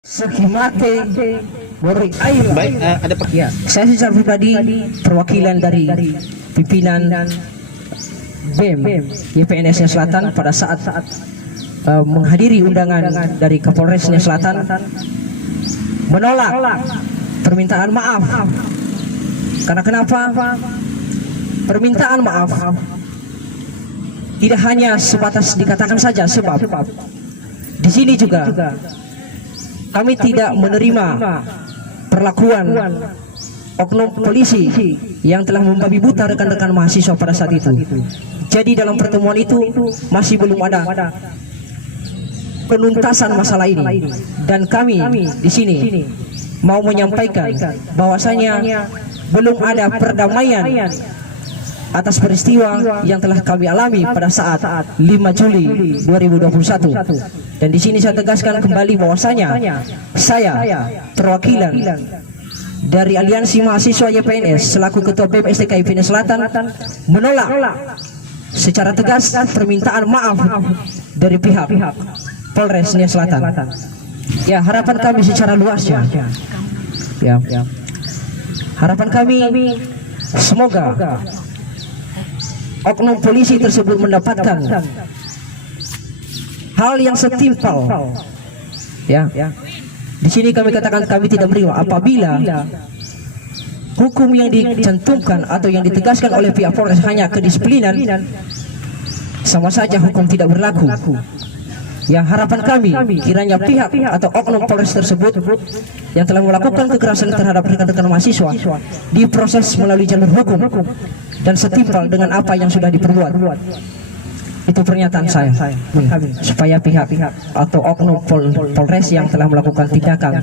Sekimate Bori Ayo. Baik, ada Ya, saya secara pribadi perwakilan dari pimpinan BEM YPNS-nya Selatan pada saat menghadiri undangan dari Kapolresnya Selatan menolak permintaan maaf. Karena kenapa? Permintaan maaf tidak hanya sebatas dikatakan saja, sebab di sini juga kami tidak menerima perlakuan oknum polisi yang telah membabi buta rekan-rekan mahasiswa pada saat itu. Jadi dalam pertemuan itu masih belum ada penuntasan masalah ini, dan kami di sini mau menyampaikan bahwasanya belum ada perdamaian atas peristiwa yang telah kami alami pada saat 5 Juli 2021. Dan di sini saya tegaskan kembali bahwasanya saya perwakilan dari Aliansi Mahasiswa YPNS selaku Ketua BEM STKIP Selatan menolak secara tegas permintaan maaf dari pihak Polres Nia Selatan. Ya, harapan kami secara luasnya, ya, harapan kami semoga oknum polisi tersebut mendapatkan hal yang setimpal. Ya, di sini kami katakan kami tidak menerima apabila hukum yang dicantumkan atau yang ditegaskan oleh pihak Polres hanya kedisiplinan, sama saja hukum tidak berlaku. Ya, harapan kami kiranya pihak atau oknum Polres tersebut yang telah melakukan kekerasan terhadap rekan-rekan mahasiswa diproses melalui jalur hukum dan setimpal dengan apa yang sudah diperbuat. Itu pernyataan saya, supaya pihak atau oknum Polres yang telah melakukan tindakan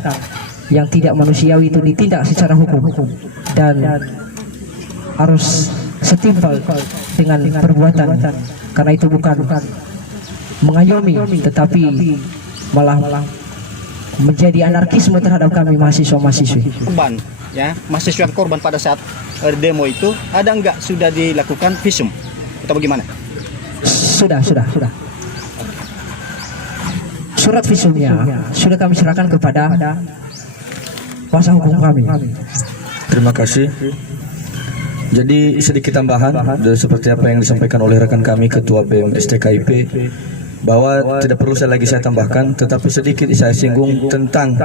yang tidak manusiawi itu ditindak secara hukum dan harus setimpal dengan perbuatan, karena itu bukan mengayomi tetapi malah menjadi anarkisme terhadap kami mahasiswa-mahasiswi. korban, ya, mahasiswa korban pada saat demo itu ada nggak sudah dilakukan visum atau bagaimana? Sudah. Surat visumnya sudah kami serahkan kepada kuasa hukum kami. Terima kasih. Jadi sedikit tambahan seperti apa yang disampaikan oleh rekan kami Ketua BEM STKIP, bahwa tidak perlu saya tambahkan, tetapi sedikit saya singgung tentang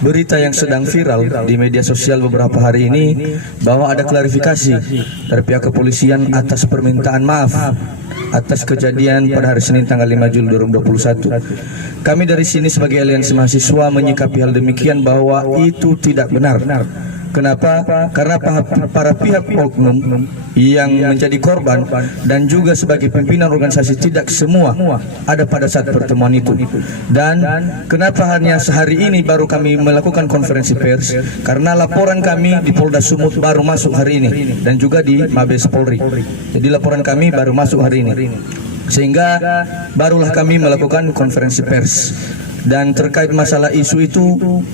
berita yang sedang viral di media sosial beberapa hari ini, bahwa ada klarifikasi dari pihak kepolisian atas permintaan maaf atas kejadian pada hari Senin tanggal 5 Juli 2021. Kami dari sini sebagai Aliansi Mahasiswa menyikapi hal demikian bahwa itu tidak benar. Kenapa? Karena para pihak oknum yang menjadi korban dan juga sebagai pimpinan organisasi tidak semua ada pada saat pertemuan itu. Dan kenapa hanya sehari ini baru kami melakukan konferensi pers? Karena laporan kami di Polda Sumut baru masuk hari ini dan juga di Mabes Polri. Jadi laporan kami baru masuk hari ini, sehingga barulah kami melakukan konferensi pers. Dan terkait masalah isu itu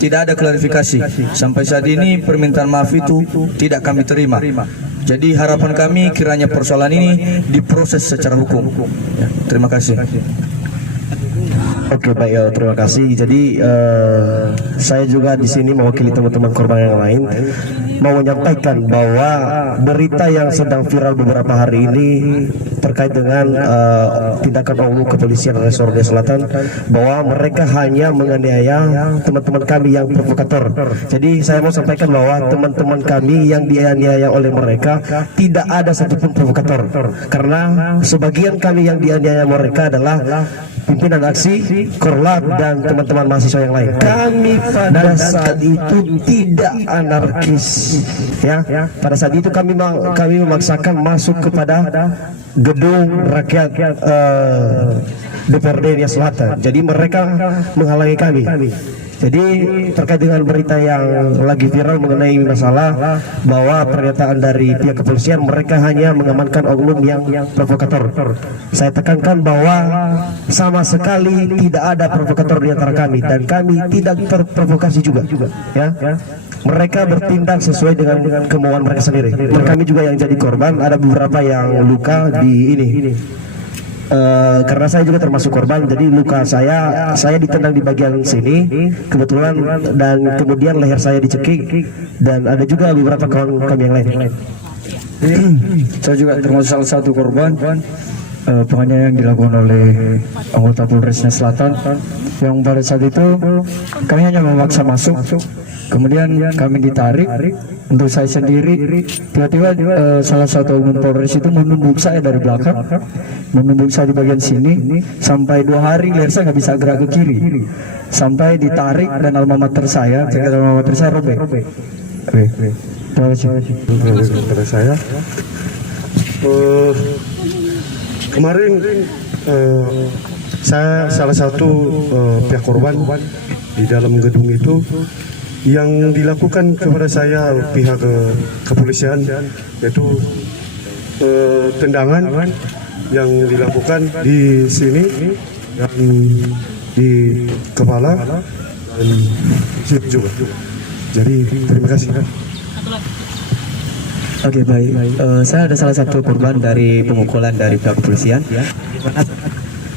tidak ada klarifikasi. Sampai saat ini permintaan maaf itu tidak kami terima. Jadi harapan kami kiranya persoalan ini diproses secara hukum. Ya, terima kasih. Oke, baik, terima kasih. Jadi saya juga di sini mewakili teman-teman korban yang lain mau menyampaikan bahwa berita yang sedang viral beberapa hari ini terkait dengan tindakan oknum kepolisian Resor Nia Selatan, bahwa mereka hanya menganiaya teman-teman kami yang provokator. Jadi saya mau sampaikan bahwa teman-teman kami yang dianiaya oleh mereka tidak ada satupun provokator, karena sebagian kami yang dianiaya mereka adalah pimpinan aksi, korlap, dan teman-teman mahasiswa yang lain. Kami pada saat itu tidak anarkis, ya. Pada saat itu kami memaksakan masuk kepada gedung rakyat DPRD Nia Selatan. Jadi mereka menghalangi kami. Jadi terkait dengan berita yang lagi viral mengenai masalah bahwa pernyataan dari pihak kepolisian mereka hanya mengamankan oknum yang provokator, saya tekankan bahwa sama sekali tidak ada provokator di antara kami, dan kami tidak terprovokasi juga, ya. Mereka bertindak sesuai dengan kemauan mereka sendiri. Kami juga yang jadi korban, ada beberapa yang luka di ini. karena saya juga termasuk korban, jadi luka saya ditendang di bagian sini kebetulan, dan kemudian leher saya dicekik, dan ada juga beberapa kawan kami yang lain. Saya juga termasuk salah satu korban penganiayaan yang dilakukan oleh anggota Polresnya Selatan, yang pada saat itu kami hanya memaksa masuk, kemudian kami ditarik. Untuk saya sendiri, tiba-tiba salah satu oknum Polres itu menumbuk saya dari belakang, menumbuk saya di bagian sini, sampai 2 hari leher saya nggak bisa gerak ke kiri, sampai ditarik dan alma mater saya robek. Terima kasih. Kepada saya, kemarin saya salah satu pihak korban di dalam gedung itu. Yang dilakukan kepada saya pihak kepolisian yaitu tendangan yang dilakukan di sini dan di kepala dan di situ juga. Jadi terima kasih. Oke, baik. Saya ada salah satu korban dari pemukulan dari pihak kepolisian,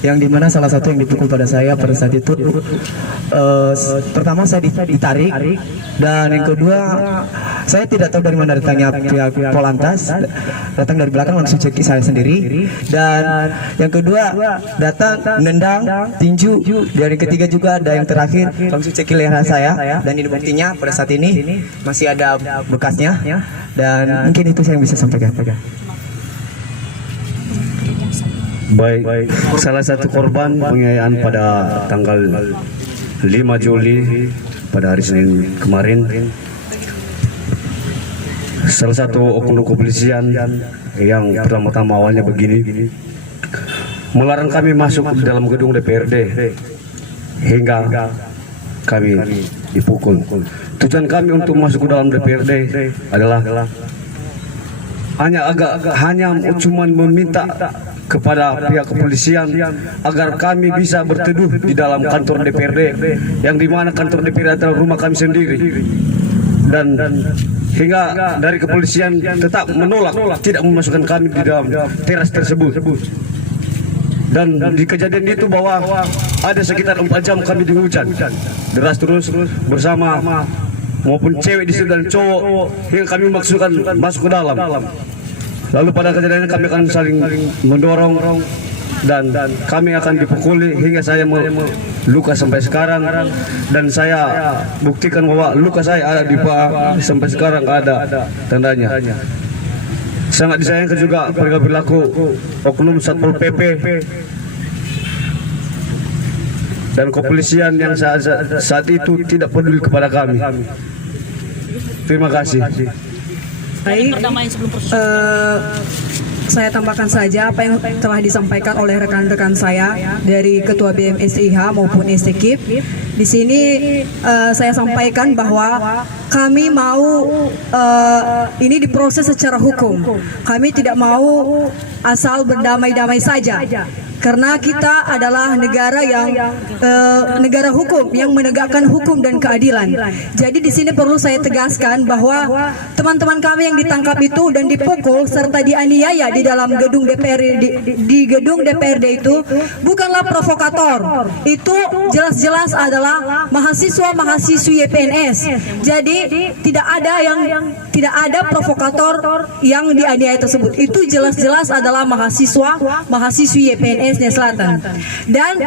yang dimana salah satu yang dipukul pada saya pada saat itu, pertama saya ditarik, dan yang kedua saya tidak tahu dari mana datangnya pihak Polantas, datang dari belakang langsung cekik saya sendiri, dan yang kedua datang nendang tinju, dan yang ketiga juga ada yang terakhir langsung cekik leher saya, dan ini buktinya pada saat ini masih ada bekasnya, dan mungkin itu saya yang bisa sampaikan. Baik, salah satu korban penganiayaan pada tanggal 5 Juli pada hari Senin kemarin. Salah satu oknum kepolisian yang pertama-tama awalnya begini, melarang kami masuk di dalam gedung DPRD hingga kami dipukul. Tujuan kami untuk masuk ke dalam DPRD adalah hanya cuma meminta kepada pihak kepolisian agar kami bisa berteduh di dalam kantor DPRD, yang dimana kantor DPRD adalah rumah kami sendiri, dan hingga dari kepolisian tetap menolak, tidak memasukkan kami di dalam teras tersebut. Dan di kejadian itu bahwa ada sekitar 4 jam kami di hujan deras terus bersama maupun cewek di situ dan cowok, hingga kami masuk ke dalam. Lalu pada kejadiannya kami akan saling mendorong dan kami akan dipukuli hingga saya luka sampai sekarang, dan saya buktikan bahwa luka saya ada di paha sampai sekarang ada tandanya. Sangat disayangkan juga perilaku oknum Satpol PP dan kepolisian yang saat itu tidak peduli kepada kami. Terima kasih. Baik, saya tambahkan saja apa yang telah disampaikan oleh rekan-rekan saya dari Ketua BEM STIH maupun STKIP. Di sini saya sampaikan bahwa kami mau ini diproses secara hukum. Kami tidak mau asal berdamai-damai saja. Karena kita adalah negara yang negara hukum yang menegakkan hukum dan keadilan. Jadi di sini perlu saya tegaskan bahwa teman-teman kami yang ditangkap itu dan dipukul serta dianiaya di dalam gedung DPRD di gedung DPRD itu bukanlah provokator. Itu jelas-jelas adalah mahasiswa-mahasiswi YPNS. Jadi tidak ada provokator yang dianiaya tersebut. Itu jelas-jelas adalah mahasiswi YPNS Selatan, dan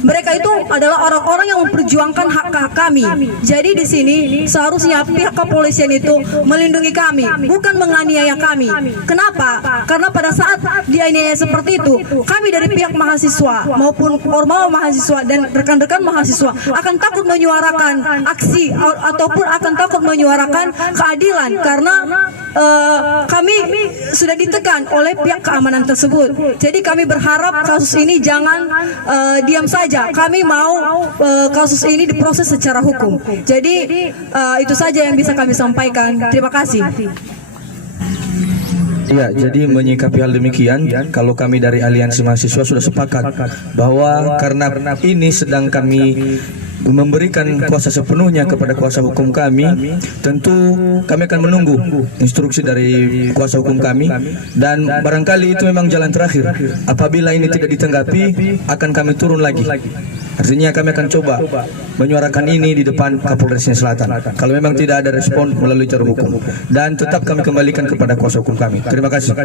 mereka itu adalah orang-orang yang memperjuangkan hak-hak kami. Jadi di sini seharusnya pihak kepolisian itu melindungi kami, bukan menganiaya kami. Kenapa? Karena pada saat dianiaya seperti itu, kami dari pihak mahasiswa maupun ormawa mahasiswa dan rekan-rekan mahasiswa akan takut menyuarakan aksi ataupun akan takut menyuarakan keadilan karena kami sudah ditekan oleh pihak keamanan tersebut. Jadi kami berharap kasus ini jangan diam saja. Kami mau kasus ini diproses secara hukum. Jadi itu saja yang bisa kami sampaikan. Terima kasih. Ya, jadi menyikapi hal demikian, kalau kami dari Aliansi Mahasiswa sudah sepakat bahwa karena ini sedang kami memberikan kuasa sepenuhnya kepada kuasa hukum kami, tentu kami akan menunggu instruksi dari kuasa hukum kami, dan barangkali itu memang jalan terakhir. Apabila ini tidak ditanggapi, akan kami turun lagi. Artinya kami akan coba menyuarakan ini di depan Kapolres Selatan. Kalau memang tidak ada respon melalui jalur hukum, dan tetap kami kembalikan kepada kuasa hukum kami. Terima kasih.